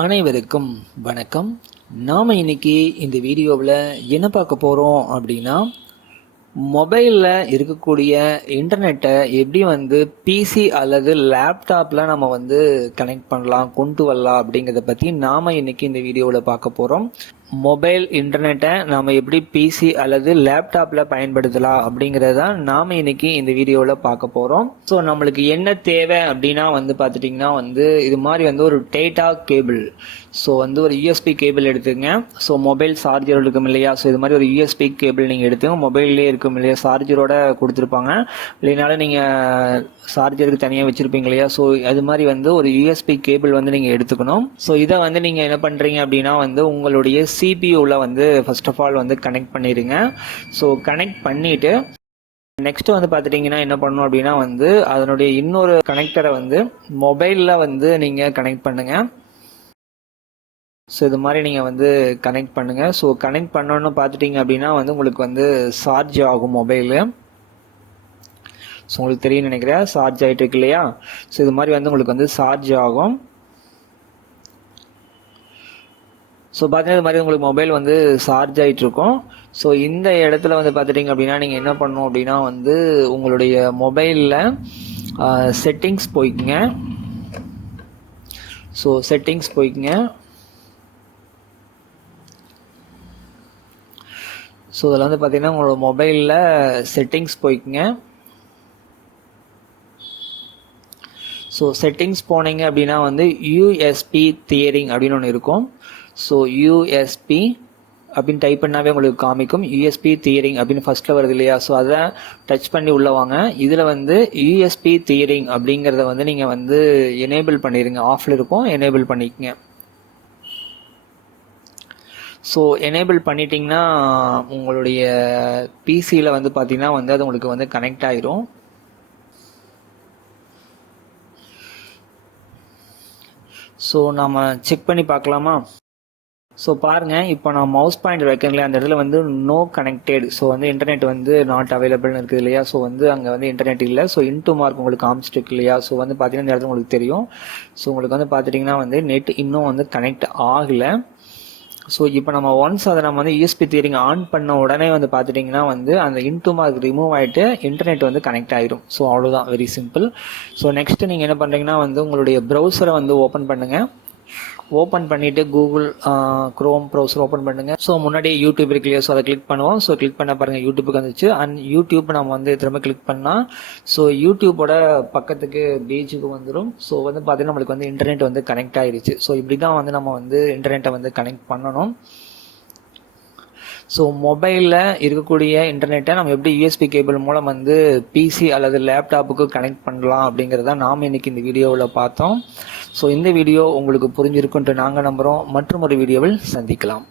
அனைவருக்கும் வணக்கம். நாம் இன்னைக்கு இந்த வீடியோவில் என்ன பார்க்க போகிறோம் அப்படின்னா, மொபைலில் இருக்கக்கூடிய இன்டர்நெட்டை எப்படி பிசி அல்லது லேப்டாப்பில் நம்ம கனெக்ட் பண்ணலாம், கொண்டு வரலாம் அப்படிங்கிறத பற்றி நாம் இன்னைக்கு இந்த வீடியோவில் பார்க்க போகிறோம். மொபைல் இன்டர்நெட்டை நாம் எப்படி பிசி அல்லது லேப்டாப்பில் பயன்படுத்தலாம் அப்படிங்கிறத நாம் இன்னைக்கு இந்த வீடியோவில் பார்க்க போகிறோம். ஸோ நம்மளுக்கு என்ன தேவை அப்படின்னா பார்த்துட்டிங்கன்னா இது மாதிரி ஒரு டேட்டா கேபிள். ஸோ ஒரு யூஎஸ்பி கேபிள் எடுத்துங்க. ஸோ மொபைல் சார்ஜர் இருக்கும் இல்லையா, ஸோ இது மாதிரி ஒரு யூஎஸ்பி கேபிள் நீங்கள் எடுத்துங்க. மொபைல்லே இருக்கும் இல்லையா, சார்ஜரோட கொடுத்துருப்பாங்க, இல்லைனாலும் நீங்கள் சார்ஜருக்கு தனியாக வச்சுருப்பீங்க இல்லையா. ஸோ அது மாதிரி ஒரு யூஎஸ்பி கேபிள் நீங்கள் எடுத்துக்கணும். ஸோ இதை நீங்கள் என்ன பண்ணுறீங்க அப்படின்னா உங்களுடைய சிபியூவில் ஃபர்ஸ்ட் ஆஃப் ஆல் கனெக்ட் பண்ணிடுங்க. ஸோ கனெக்ட் பண்ணிவிட்டு நெக்ஸ்ட் பார்த்துட்டிங்கன்னா என்ன பண்ணணும் அப்படின்னா அதனுடைய இன்னொரு கனெக்டரை மொபைலில் நீங்கள் கனெக்ட் பண்ணுங்கள். ஸோ இது மாதிரி நீங்கள் கனெக்ட் பண்ணுங்கள். ஸோ கனெக்ட் பண்ணணுன்னு பார்த்துட்டிங்க அப்படின்னா உங்களுக்கு சார்ஜ் ஆகும் மொபைலு. ஸோ உங்களுக்கு தெரியும் நினைக்கிறேன், சார்ஜ் ஆகிட்டு இருக்கு இல்லையா. ஸோ இது மாதிரி உங்களுக்கு சார்ஜ் ஆகும். ஸோ பார்த்தீங்கன்னா இது மாதிரி உங்களுக்கு மொபைல் சார்ஜ் ஆகிட்டு இருக்கும். ஸோ இந்த இடத்துல பார்த்துட்டிங்க அப்படின்னா நீங்கள் என்ன பண்ணணும் அப்படின்னா உங்களுடைய மொபைலில் செட்டிங்ஸ் போய்க்குங்க. ஸோ செட்டிங்ஸ் போய்க்குங்க. ஸோ இதில் பார்த்தீங்கன்னா உங்களோட மொபைலில் செட்டிங்ஸ் போய்க்குங்க. ஸோ செட்டிங்ஸ் போனீங்க அப்படின்னா யூஎஸ்பி தியரிங் அப்படின்னு ஒன்று இருக்கும். ஸோ யூஎஸ்பி அப்படின்னு டைப் பண்ணாவே உங்களுக்கு காமிக்கும். யூஎஸ்பி தியரிங் அப்படின்னு ஃபர்ஸ்ட்டில் வருது இல்லையா. ஸோ அதை டச் பண்ணி உள்ளே வாங்க. இதில் யூஎஸ்பி தியரிங் அப்படிங்கிறத நீங்கள் எனேபிள் பண்ணிடுங்க. ஆஃபில் இருக்கும், எனேபிள் பண்ணிக்கங்க. ஸோ எனேபிள் பண்ணிட்டீங்கன்னா உங்களுடைய பிசியில் பார்த்தீங்கன்னா அது உங்களுக்கு கனெக்ட் ஆயிரும். ஸோ நம்ம செக் பண்ணி பார்க்கலாமா. ஸோ பாருங்கள், இப்போ நான் மவுஸ் பாயிண்ட் வைக்கிறேன் அந்த இடத்துல no connected. So internet not அவைலபிள்னு இருக்குது இல்லையா. ஸோ அங்கே இன்டர்நெட் இல்லை. ஸோ இன்டூ மார்க் உங்களுக்கு காமிச்சிட்டு இல்லையா. ஸோ பார்த்தீங்கன்னா இந்த இடத்துல உங்களுக்கு தெரியும். ஸோ உங்களுக்கு பார்த்துட்டிங்கன்னா நெட் இன்னும் கனெக்ட் ஆகலை. ஸோ இப்போ நம்ம ஒன்ஸ் அதை நம்ம யூஎஸ்பி தியரிங் ஆன் பண்ண உடனே பார்த்துட்டிங்கன்னா அந்த இன்டூ மார்க் ரிமூவ் ஆகிட்டு இன்டர்நெட் கனெக்ட் ஆகிடும். ஸோ அவ்வளோதான், வெரி சிம்பிள். ஸோ நெக்ஸ்ட்டு நீங்கள் என்ன பண்ணுறீங்கன்னா உங்களுடைய ப்ரௌசரை ஓப்பன் பண்ணுங்கள். ஓப்பன் பண்ணிவிட்டு கூகுள் க்ரோம் ப்ரௌசர் ஓப்பன் பண்ணுங்கள். ஸோ முன்னாடி யூடியூப் இருக்கு இல்லையா, ஸோ அதை கிளிக் பண்ணுவோம். ஸோ கிளிக் பண்ண பாருங்கள், யூடியூப்புக்கு வந்துச்சு. அண்ட் யூடியூப் நம்ம திரும்ப கிளிக் பண்ணால் ஸோ யூடியூப்போட பக்கத்துக்கு பேஜுக்கு வந்துடும். ஸோ பார்த்தீங்கன்னா நம்மளுக்கு இன்டர்நெட் கனெக்ட் ஆகிடுச்சு. ஸோ இப்படி தான் நம்ம இன்டர்நெட்டை கனெக்ட் பண்ணணும். ஸோ மொபைலில் இருக்கக்கூடிய இன்டர்நெட்டை நம்ம எப்படி யூஎஸ்பி கேபிள் மூலம் பிசி அல்லது லேப்டாப்புக்கு கனெக்ட் பண்ணலாம் அப்படிங்கிறத நாம் இன்னைக்கு இந்த வீடியோவில் பார்த்தோம். ஸோ இந்த வீடியோ உங்களுக்கு புரிஞ்சிருக்குன்ட்டு நாங்கள் நம்புகிறோம். மற்றும் ஒரு வீடியோவில் சந்திக்கலாம்.